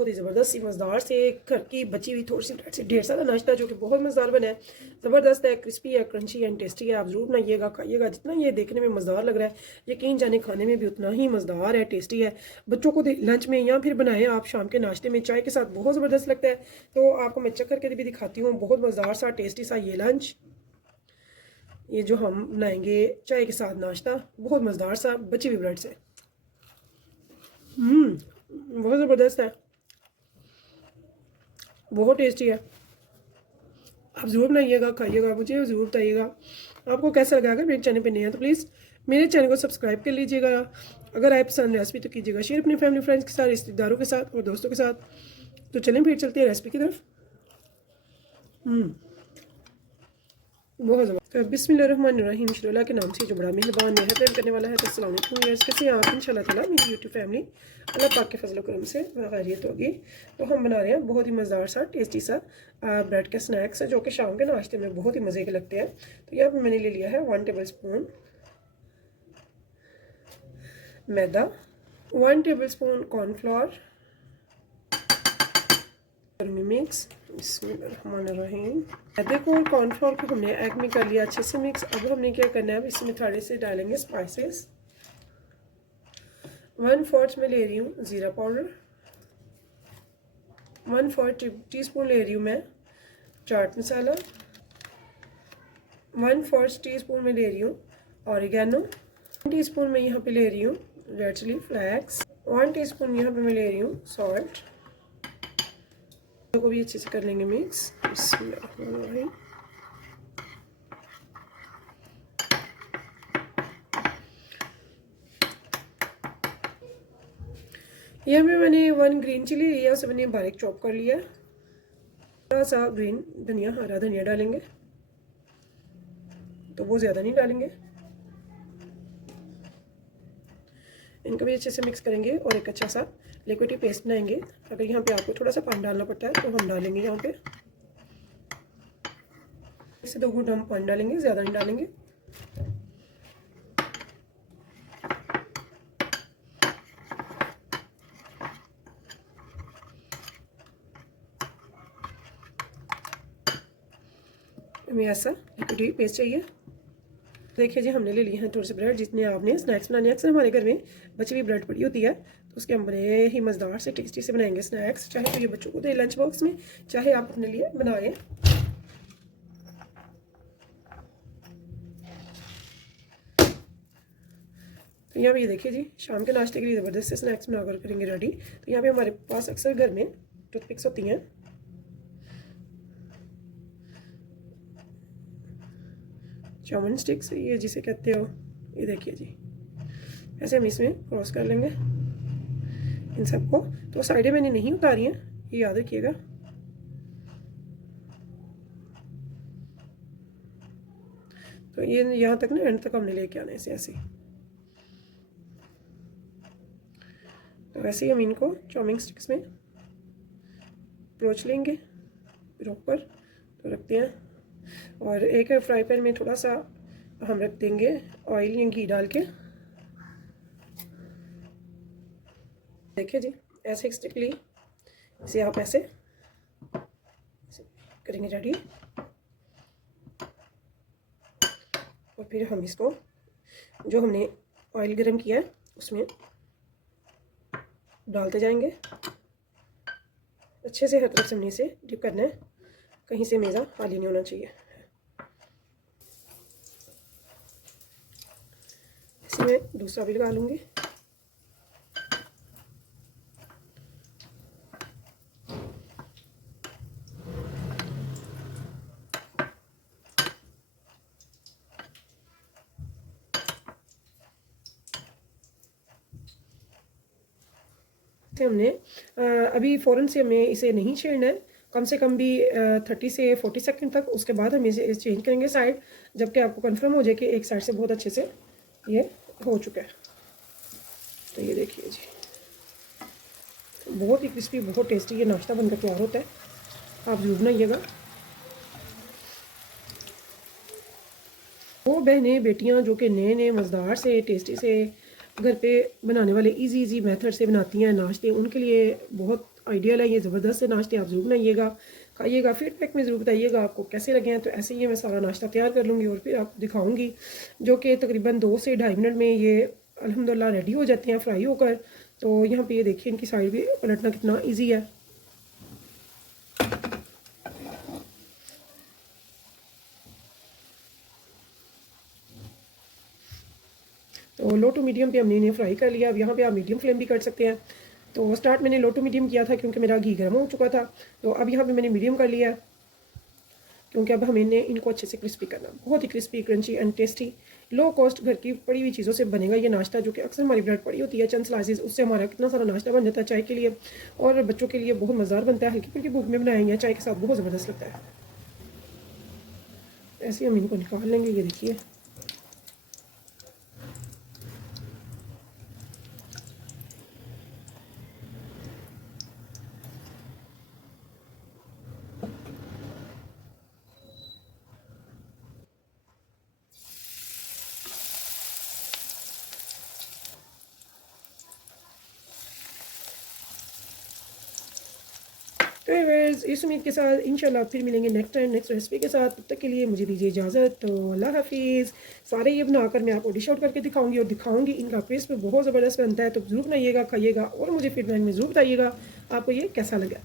बहुत ही ज़बरदस्त सी मज़ेदार से घर की बची हुई थोड़ी सी ब्रेड से ढेर सारा नाश्ता जो कि बहुत मज़ेदार बना है, ज़बरदस्त है, क्रिस्पी है, क्रंची एंड टेस्टी है। आप ज़रूर बनाइएगा, खाइएगा। जितना ये देखने में मज़ेदार लग रहा है, यकीन जाने खाने में भी उतना ही मज़ेदार है, टेस्टी है। बच्चों को लंच में या फिर बनाएं आप शाम के नाश्ते में चाय के साथ, बहुत ज़बरदस्त लगता है। तो आपको मैं चेक करके भी दिखाती हूँ। बहुत मज़ेदार सा टेस्टी सा ये लंच, ये जो हम बनाएंगे चाय के साथ नाश्ता, बहुत मज़ेदार सा बची हुई ब्रेड से। बहुत ज़बरदस्त है, बहुत टेस्टी है। आप ज़रूर बनाइएगा, खाइएगा, मुझे ज़रूर बताइएगा आपको कैसा लगा। अगर मेरे चैनल पे नए हैं तो प्लीज़ मेरे चैनल को सब्सक्राइब कर लीजिएगा। अगर आए पसंद रेसिपी तो कीजिएगा शेयर अपने फैमिली फ्रेंड्स के साथ, रिश्तेदारों के साथ और दोस्तों के साथ। तो चलें फिर चलते हैं रेसिपी की तरफ। बहुत ज़बरदस्त। बिस्मिल्लाहिर्रहमानिर्रहीम, शुरू के नाम से जो बड़ा मेहरबान मेहरबान करने वाला है। तो अस्सलाम वालेकुम व्यूअर्स, कैसे हैं आप? इंशाल्लाह ताला मेरी यूट्यूब फैमिली अल्लाह पाक के फजल करम से खैरियत होगी। तो हम बना रहे हैं बहुत ही मज़ेदार सा टेस्टी सा ब्रेड के स्नैक्स जो कि शाम के नाश्ते में बहुत ही मज़े के लगते हैं। तो यहाँ पर मैंने ले लिया है 1 टेबल स्पून मैदा, 1 टेबल स्पून कॉर्नफ्लोर, मिक्स। बिस्मिल्लाहिर्रहमानिर्रहीम। मैदे को और कॉर्नफ्लोर को हमने एग में कर लिया अच्छे से मिक्स। अब हमने क्या करना है, इसमें थोड़े से डालेंगे स्पाइसेस। 1/4 में ले रही हूँ ज़ीरा पाउडर, 1/4 टीस्पून ले रही हूँ मैं चाट मसाला, 1/4 टीस्पून में ले रही हूँ ऑरिगेनो, 1 टीस्पून में यहाँ पे ले रही हूँ रेड चिली फ्लेक्स, 1 टीस्पून यहाँ पे मैं ले रही हूँ सॉल्ट। को भी अच्छे से कर लेंगे मिक्स। यहाँ पे मैंने 1 ग्रीन चिली लिया, उसे मैंने बारीक चॉप कर लिया। थोड़ा सा ग्रीन धनिया, हरा धनिया डालेंगे, तो वो ज़्यादा नहीं डालेंगे। इनको भी अच्छे से मिक्स करेंगे और एक अच्छा सा लिक्विड पेस्ट बनाएंगे। अगर यहाँ पे आपको थोड़ा सा पानी डालना पड़ता है तो हम डालेंगे। यहाँ पे इससे 2 घूंट हम पानी डालेंगे, ज़्यादा नहीं डालेंगे। हमें ऐसा लिक्विड पेस्ट चाहिए। देखिए जी, हमने ले लिए हैं थोड़े से ब्रेड, जितने आपने स्नैक्स बनाने। अक्सर हमारे घर में बची हुई ब्रेड पड़ी होती है, तो उसके हम बड़े ही मज़ेदार से टेस्टी से बनाएंगे स्नैक्स। चाहे तो ये बच्चों को दे लंच बॉक्स में, चाहे आप अपने लिए बनाएं। तो यहाँ पे ये देखिए जी, शाम के नाश्ते के लिए ज़बरदस्त से स्नैक्स बनाकर करेंगे रेडी। तो यहाँ पे हमारे पास अक्सर घर में टूथपिक्स होती हैं, चाउमिन स्टिक्स ये जिसे कहते हो। ये देखिए जी, ऐसे हम इसमें क्रॉस कर लेंगे इन सबको। तो साइडें मैंने नहीं उतारी हैं, ये याद रखिएगा। तो ये यहाँ तक ना, एंड तक हमने लेके आना है इसे ऐसे। तो वैसे ही हम इनको चाउमिन स्टिक्स में ब्रोच लेंगे, फिर ऊपर तो रखते हैं। और एक फ्राई पैन में थोड़ा सा हम रख देंगे ऑयल या घी डाल के। देखिए जी, ऐसे एक स्टिक ली, इसे आप ऐसे करेंगे रेडी। और फिर हम इसको जो हमने ऑयल गरम किया है उसमें डालते जाएंगे। अच्छे से हर तरफ से हमने इसे डिप करना है, कहीं से मेज़ा खाली नहीं होना चाहिए। इसमें दूसरा भी लगा लूँगी। हमने अभी फ़ौरन से हमें इसे नहीं छेड़ना है, कम से कम भी 30 से 40 सेकंड तक। उसके बाद हम इसे चेंज करेंगे साइड, जबकि आपको कंफर्म हो जाए कि एक साइड से बहुत अच्छे से ये हो चुका है। तो ये देखिए जी, बहुत ही क्रिस्पी, बहुत टेस्टी ये नाश्ता बनकर तैयार होता है। आप जरूर बनाइएगा। वो बहनें बेटियां जो कि नए नए मज़ेदार से टेस्टी से घर पे बनाने वाले इजी मेथड से बनाती हैं नाश्ते, उनके लिए बहुत आइडियल है, ये ज़बरदस्त से नाश्ते आप ज़रूर बनाइएगा, खाइएगा, फीडबैक में ज़रूर बताइएगा आपको कैसे लगे हैं। तो ऐसे ही मैं सारा नाश्ता तैयार कर लूँगी और फिर आपको दिखाऊँगी, जो कि तकरीबन 2 से ढाई मिनट में ये अल्हम्दुलिल्लाह रेडी हो जाते हैं फ्राई होकर। तो यहाँ पे ये देखिए इनकी साइड भी पलटना कितना ईजी है। तो लो टू मीडियम पे हमने इन्हें फ्राई कर लिया। अब यहाँ पे आप मीडियम फ्लेम भी कर सकते हैं। तो स्टार्ट मैंने लो टू मीडियम किया था क्योंकि मेरा घी गर्म हो चुका था। तो अब यहाँ पे मैंने मीडियम कर लिया क्योंकि अब हमें इनको अच्छे से क्रिस्पी करना। बहुत ही crispy, crunchy and tasty, low cost घर की पड़ी हुई चीज़ों से बनेगा ये नाश्ता, जो कि अक्सर हमारी ब्रेड पड़ी होती है चंद स्लाइसेस, उससे हमारा कितना सारा नाश्ता बन जाता है चाय के लिए, और बच्चों के लिए बहुत मज़ेदार बनता है। हल्की फुल्की भूख में बनाए हैं चाय के साथ, बहुत ज़बरदस्त लगता है। ऐसे हम इनको निकाल लेंगे, ये देखिए। तो व्यूअर्स, इस उम्मीद के साथ इंशाल्लाह फिर मिलेंगे नेक्स्ट टाइम नेक्स्ट रेसिपी के साथ। तब तक के लिए मुझे दीजिए इजाज़त। तो अल्लाह हाफिज़। सारे ये बनाकर मैं आपको डिश आउट करके दिखाऊंगी और दिखाऊंगी इनका क्रिस्प बहुत ज़बरदस्त बनता है। तो ज़रूर बनाइएगा, खाइएगा और मुझे फीडबैक में ज़रूर बताइएगा आपको ये कैसा लगा।